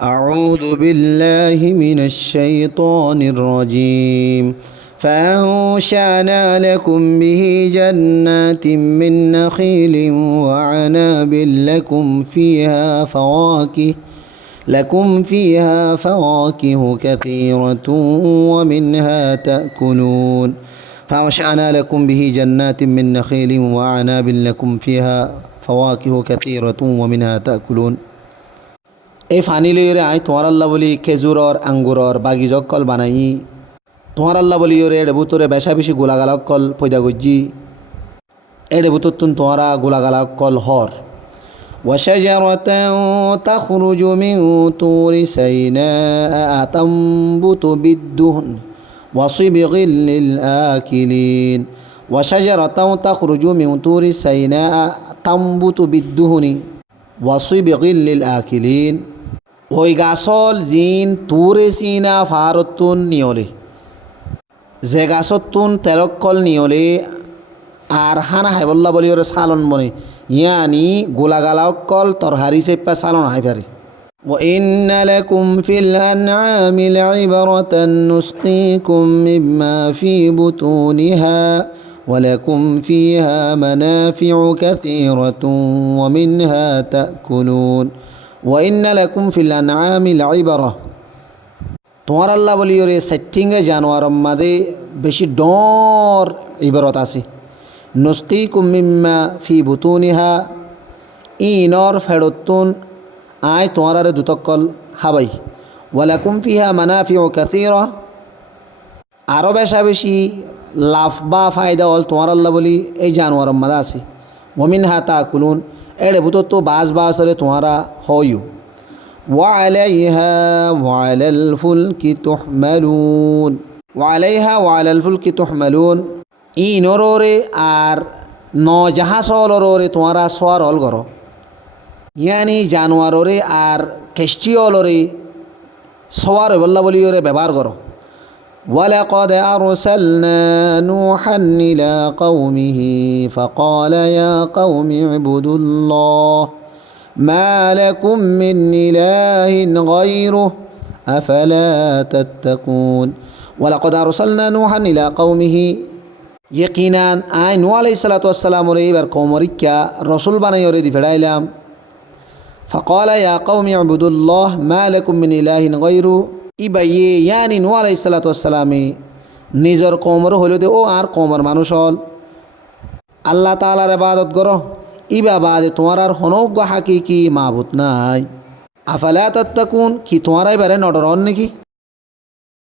أعوذ بالله من الشيطان الرجيم فأنشأنا لكم به جنات من نخيل وعناب لكم فيها فواكه كثيرة ومنها تأكلون فأنشأنا لكم به جنات من نخيل وعناب لكم فيها فواكه كثيرة ومنها تأكلون এই funny লইরে I তোমার আল্লাহ বলি খেজুরর আঙ্গুরর বাগিজকল বানাই তোমার আল্লাহ বলি ওরে এড়ে বুতরে বেশা বেশি গোলাগালকল পয়দা গজ্জি এড়ে বুতরতুন তোমারা গোলাগালকল হর وشجرة تخرج من طور سيناء تنبت بالدهن وصبغ للآكلين وشجرة تخرج من طور سيناء تنبت بالدهن وصبغ للآكلين ওই গাছল জিন তুরে সিনা ফারতুন নিয়লে যে গাছতুন তেরকল নিয়লে আর হানা হাইবল্লা বলি ওরে সালন বনে ইয়ানি গোলাগালাকল তরহারি চেপা সালন হাইফারি وإن لكم في الأنعام لعبرة نسقيكم مما في بطونها ولكم فيها منافع كثيرة ومنها تأكلون وإن لكم في الأنعام لعبرة তোমার আল্লাহ বলি ওরে সেটিংয়ে জানোয়ার মাদে বেশি ডর ইবারত আছে নুসকিকুম মিম্মা ফি বুতুনিহা ইনর ফেরতুন আয় তোমারারে দুতকল হাবাই ওয়ালাকুম ফিহা মানাফিউ কাসীরা আরও বেশি লাভ বা ফায়দা হল তোমার আল্লাহ বলি এই জানোয়ার মাদে আছে ওমিনহা তাকুলুন এড়ে বুতো তো বাসরে তোমারা হইও وعليها وعلى الفلك تحملون ই নররে আর নজাহাসলরে তোমারা সোয়ার হল গর ইয়ানি জানোয়াররে আর কেষ্টিয়লরে সোয়ার বল্লা বলি ওরে ব্যবহার করো ولقد أرسلنا نوحا إلى قومه فقال يا قوم اعبدوا الله ما لكم من إله غيره أفلا تتقون ولقد أرسلنا نوحا إلى قومه يقينا نوح عليه الصلاة والسلام ريبر قوم ركا رسول بنا يريد فدايلام فقال يا قوم اعبدوا الله ما لكم من إله غيره ইবাইয়ে ইয়ানি নূহ আলাইহিস সালাতু ওয়াস সালামে নিজের কওমর হইল দে ও আর কওমর মানুষ হল আল্লাহ তাআলার ইবাদত করো ইবা বাদে তোমার আর হনজ্ঞ হাকিকি মাবুদ নাই আফালা তাত্তাকুন কি তোমার এবারে নডরন নাকি